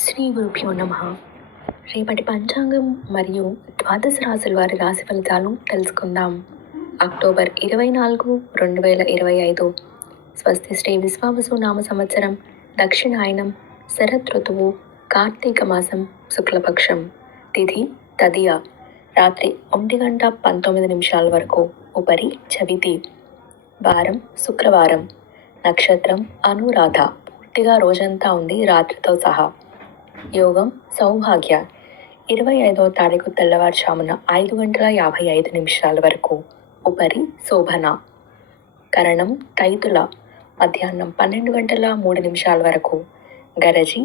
శ్రీ గురుభ్యో నమః. రేపటి పంచాంగం మరియు ద్వాదశ రాశుల వారి రాశి ఫలితాలు తెలుసుకుందాం. అక్టోబర్ 24, 2025. స్వస్తి శ్రీ విశ్వావసు నామ సంవత్సరం, దక్షిణాయనం, శరత్ ఋతువు, కార్తీక మాసం, శుక్లపక్షం. తిథి తదియ. రాత్రి 1:19 వరకు. ఉపరి చవితి. వారం శుక్రవారం. నక్షత్రం అనురాధ. పూర్తిగా రోజంతా ఉంది రాత్రితో సహా. యోగం సౌభాగ్య. 25వ తారీఖు తెల్లవారుజామున 5:55 వరకు. ఉపరి శోభన. కరణం తైతుల. మధ్యాహ్నం 12:03 వరకు. గరజి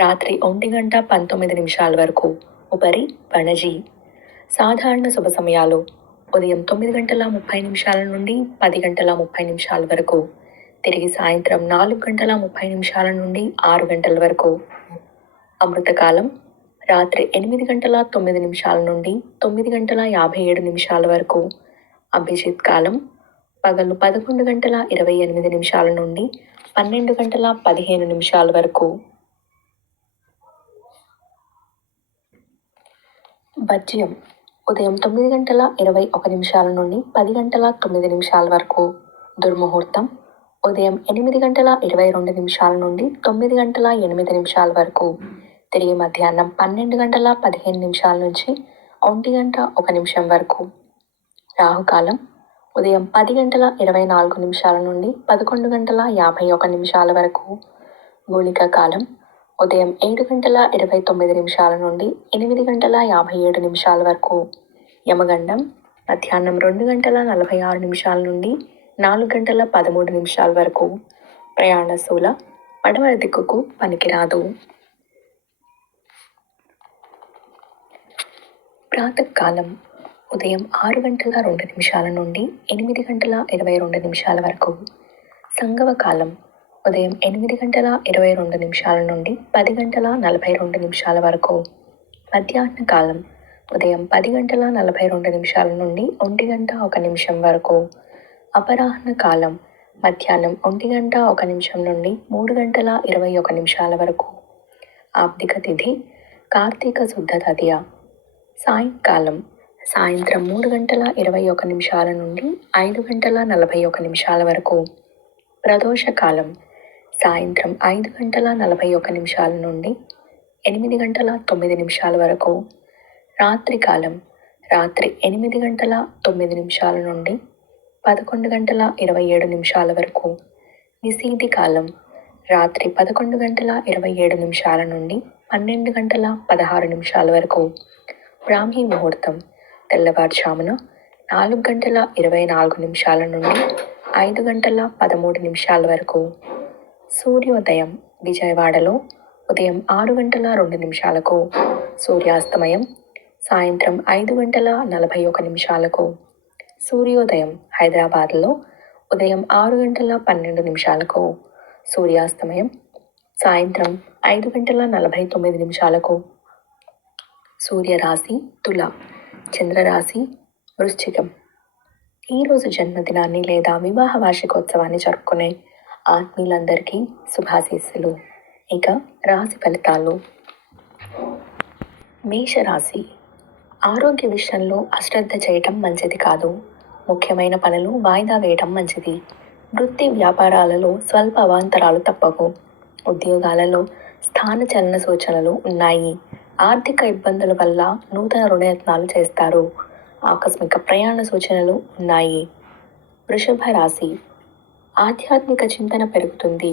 రాత్రి 1:19 వరకు. ఉపరి వణజి. సాధారణ శుభ సమయాలు ఉదయం 9:30 నుండి 10:30 వరకు. తిరిగి సాయంత్రం 4:30 నుండి 6 గంటల వరకు. అమృతకాలం రాత్రి 8:09 నుండి 9:57 వరకు. అభిజిత్ కాలం పగలు 11:28 నుండి 12:15 వరకు. భజ్యం ఉదయం 9:21 నుండి 10:09 వరకు. దుర్ముహూర్తం ఉదయం 8:22 నుండి 9:08 వరకు. తిరిగి మధ్యాహ్నం 12:15 నుంచి 1:01 వరకు. రాహుకాలం ఉదయం 10:24 నుండి 11:51 వరకు. గుళిక కాలం ఉదయం 7:29 నుండి 8:57 వరకు. యమగండం మధ్యాహ్నం 2:46 నుండి 4:13 వరకు. ప్రయాణశూల పడమర దిక్కుకు పనికిరాదు. ప్రాతకాలం ఉదయం 6:02 నుండి 8:22 వరకు. సంగవ కాలం ఉదయం 8:22 నుండి 10:42 వరకు. మధ్యాహ్న కాలం ఉదయం 10:42 నుండి 1:01 వరకు. అపరాహ్న కాలం మధ్యాహ్నం 1:01 నుండి 3:21 వరకు. ఆబ్దిక తిథి కార్తీక శుద్ధ తదియ. సాయంకాలం సాయంత్రం 3:21 నుండి 5:41 వరకు. ప్రదోషకాలం సాయంత్రం 5:41 నుండి 8:09 వరకు. రాత్రికాలం రాత్రి 8:09 నుండి 11:27 వరకు. నిశీధి కాలం రాత్రి 11:27 నుండి 12:16 వరకు. బ్రాహ్మీ ముహూర్తం తెల్లవారుజామున 4:24 నుండి 5:13 వరకు. సూర్యోదయం విజయవాడలో ఉదయం 6:02. సూర్యాస్తమయం సాయంత్రం 5:41. సూర్యోదయం హైదరాబాద్లో ఉదయం 6:12. సూర్యాస్తమయం సాయంత్రం 5:49. సూర్యరాశి తుల, చంద్రరాశి వృశ్చికం. ఈరోజు జన్మదినాన్ని లేదా వివాహ వార్షికోత్సవాన్ని జరుపుకునే ఆత్మీయులందరికీ శుభాశీస్సులు. ఇక రాశి ఫలితాలు. మేషరాశి. ఆరోగ్య విషయంలో అశ్రద్ధ చేయటం మంచిది కాదు. ముఖ్యమైన పనులు వాయిదా వేయటం మంచిది. వృత్తి వ్యాపారాలలో స్వల్ప అవాంతరాలు తప్పవు. ఉద్యోగాలలో స్థాన చలన సూచనలు ఉన్నాయి. ఆర్థిక ఇబ్బందుల వల్ల నూతన రుణయత్నాలు చేస్తారు. ఆకస్మిక ప్రయాణ సూచనలు ఉన్నాయి. వృషభ రాశి. ఆధ్యాత్మిక చింతన పెరుగుతుంది.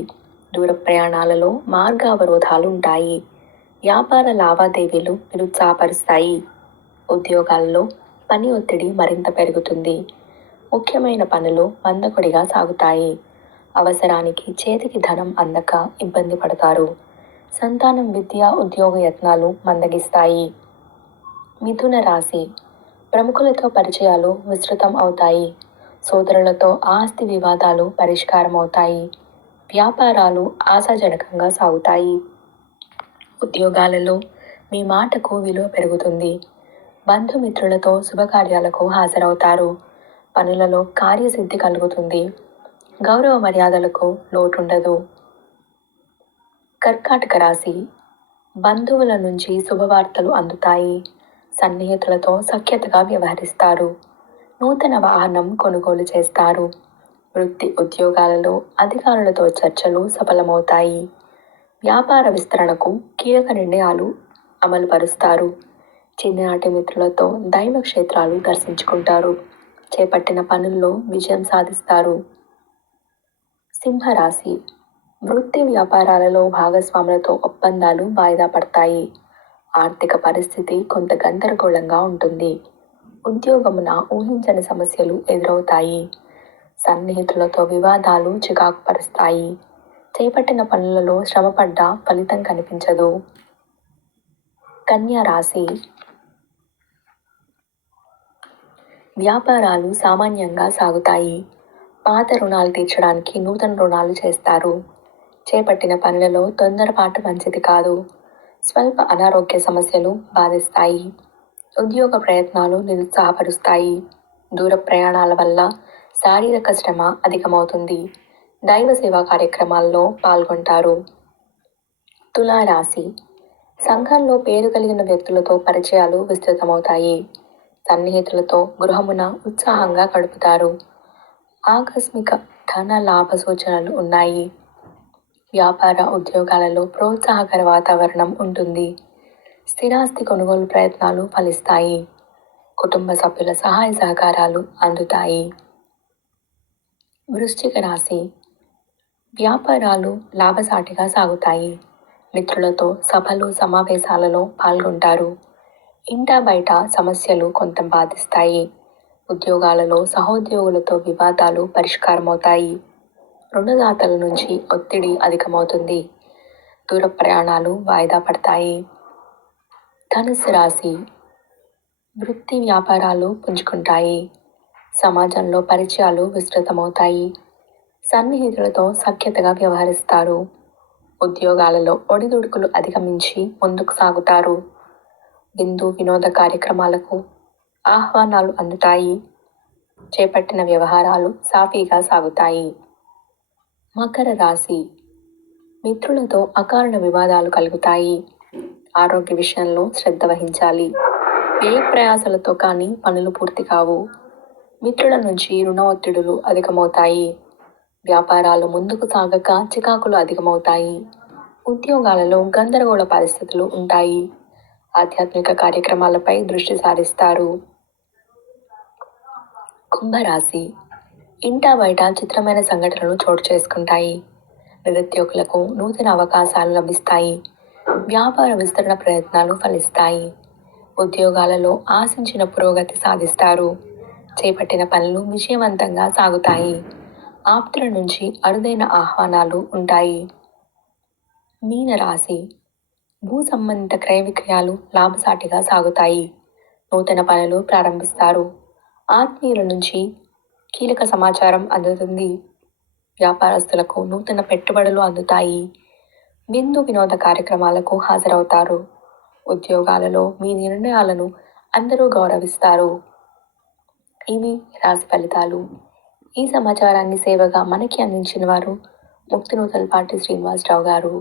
దూర ప్రయాణాలలో మార్గ అవరోధాలు ఉంటాయి. వ్యాపార లావాదేవీలు నిరుత్సాహపరుస్తాయి. ఉద్యోగాల్లో పని ఒత్తిడి మరింత పెరుగుతుంది. ముఖ్యమైన పనులు మందకొడిగా సాగుతాయి. అవసరానికి చేతికి ధనం అందక ఇబ్బంది పడతారు. సంతానం విద్య ఉద్యోగ యత్నాలు మందగిస్తాయి. మిథున రాశి. ప్రముఖులతో పరిచయాలు విస్తృతం అవుతాయి. సోదరులతో ఆస్తి వివాదాలు పరిష్కారం అవుతాయి. వ్యాపారాలు ఆశాజనకంగా సాగుతాయి. ఉద్యోగాలలో మీ మాటకు విలువ పెరుగుతుంది. బంధుమిత్రులతో శుభకార్యాలకు హాజరవుతారు. పనులలో కార్యసిద్ధి కలుగుతుంది. గౌరవ మర్యాదలకు లోటుండదు. కర్కాటక రాశి. బంధువుల నుంచి శుభవార్తలు అందుతాయి. సన్నిహితులతో సఖ్యతగా వ్యవహరిస్తారు. నూతన వాహనం కొనుగోలు చేస్తారు. వృత్తి ఉద్యోగాలలో అధికారులతో చర్చలు సఫలమవుతాయి. వ్యాపార విస్తరణకు కీలక నిర్ణయాలు అమలుపరుస్తారు. చిన్ననాటి మిత్రులతో దైవ క్షేత్రాలు దర్శించుకుంటారు. చేపట్టిన పనుల్లో విజయం సాధిస్తారు. సింహరాశి వృత్తి వ్యాపారాలలో భాగస్వాములతో ఒప్పందాలు వాయిదా పడతాయి. ఆర్థిక పరిస్థితి కొంత గందరగోళంగా ఉంటుంది. ఉద్యోగమున ఊహించని సమస్యలు ఎదురవుతాయి. సన్నిహితులతో వివాదాలు చికాకు పరుస్తాయి. చేపట్టిన పనులలో శ్రమపడ్డా ఫలితం కనిపించదు. కన్యా రాశి వ్యాపారాలు సామాన్యంగా సాగుతాయి. పాత రుణాలు తీర్చడానికి నూతన రుణాలు చేస్తారు. చేపట్టిన పనులలో తొందరపాటు మంచిది కాదు. స్వల్ప అనారోగ్య సమస్యలు బాధిస్తాయి. ఉద్యోగ ప్రయత్నాలు నిరుత్సాహపరుస్తాయి. దూర ప్రయాణాల వల్ల శారీరక శ్రమ అధికమవుతుంది. దైవ సేవా కార్యక్రమాల్లో పాల్గొంటారు. తులారాశి సంఘంలో పేరు కలిగిన వ్యక్తులతో పరిచయాలు విస్తృతమవుతాయి. సన్నిహితులతో గృహమున ఉత్సాహంగా గడుపుతారు. ఆకస్మిక ధన లాభ సూచనలు ఉన్నాయి. వ్యాపార ఉద్యోగాలలో ప్రోత్సాహకర వాతావరణం ఉంటుంది. స్థిరాస్తి కొనుగోలు ప్రయత్నాలు ఫలిస్తాయి. కుటుంబ సభ్యుల సహాయ సహకారాలు అందుతాయి. వృశ్చిక రాశి వ్యాపారాలు లాభసాటిగా సాగుతాయి. మిత్రులతో సభలు సమావేశాలలో పాల్గొంటారు. ఇంటా బయట సమస్యలు కొంత బాధిస్తాయి. ఉద్యోగాలలో సహోద్యోగులతో వివాదాలు పరిష్కారమవుతాయి. రుణదాతల నుంచి ఒత్తిడి అధికమవుతుంది. దూర ప్రయాణాలు వాయిదా పడతాయి. ధనుస్సు రాశి వృత్తి వ్యాపారాలు పుంజుకుంటాయి. సమాజంలో పరిచయాలు విస్తృతమవుతాయి. సన్నిహితులతో సఖ్యతగా వ్యవహరిస్తారు. ఉద్యోగాలలో ఒడిదుడుకులు అధిగమించి ముందుకు సాగుతారు. విందు వినోద కార్యక్రమాలకు ఆహ్వానాలు అందుతాయి. చేపట్టిన వ్యవహారాలు సాఫీగా సాగుతాయి. మకర రాశి మిత్రులతో అకారణ వివాదాలు కలుగుతాయి. ఆరోగ్య విషయంలో శ్రద్ధ వహించాలి. వ్యయ ప్రయాసలతో కానీ పనులు పూర్తి కావు. మిత్రుల నుంచి రుణ ఒత్తిడులు అధికమవుతాయి. వ్యాపారాలు ముందుకు సాగక చికాకులు అధికమవుతాయి. ఉద్యోగాలలో గందరగోళ పరిస్థితులు ఉంటాయి. ఆధ్యాత్మిక కార్యక్రమాలపై దృష్టి సారిస్తారు. కుంభరాశి ఇంటా బయట చిత్రమైన సంఘటనలు చోటు చేసుకుంటాయి. నిరుద్యోగులకు నూతన అవకాశాలు లభిస్తాయి. వ్యాపార విస్తరణ ప్రయత్నాలు ఫలిస్తాయి. ఉద్యోగాలలో ఆశించిన పురోగతి సాధిస్తారు. చేపట్టిన పనులు విజయవంతంగా సాగుతాయి. ఆప్తుల నుంచి అరుదైన ఆహ్వానాలు ఉంటాయి. మీనరాశి భూ సంబంధిత క్రయ విక్రయాలు లాభసాటిగా సాగుతాయి. నూతన పనులు ప్రారంభిస్తారు. ఆత్మీయుల నుంచి కీలక సమాచారం అందుతుంది. వ్యాపారస్తులకు నూతన పెట్టుబడులు అందుతాయి. విందు వినోద కార్యక్రమాలకు హాజరవుతారు. ఉద్యోగాలలో మీ నిర్ణయాలను అందరూ గౌరవిస్తారు. ఇవి రాశి ఫలితాలు. ఈ సమాచారాన్ని సేవగా మనకి అందించిన వారు ముక్తినూతలపాటి శ్రీనివాసరావు గారు.